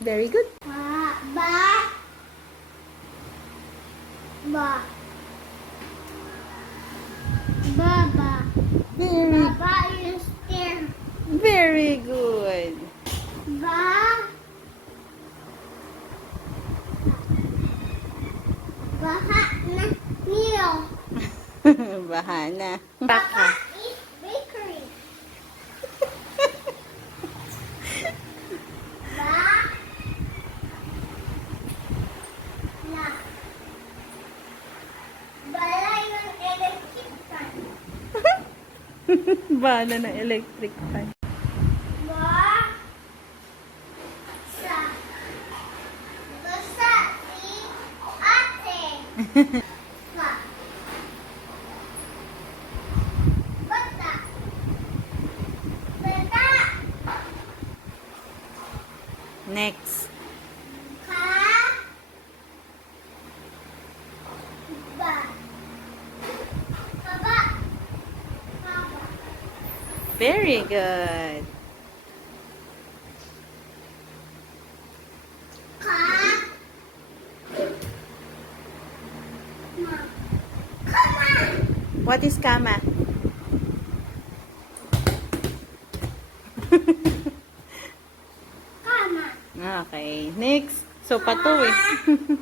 Very good. Ba. Ba. Baba. Very, Baba is there. very good. Ba. Baha na meal. Bahana. Baba Baka. is bakery. Ba. Na. Balay ng electric fan. Bala ng electric fan. Ba. Sa. Basa si ate. Ba. Bata. Bata. Next. Ka. Ba. Kaba. Kaba. Very good. Ka. Ma. Kama. What is kama? Kama. Okay. Next. So, pato eh.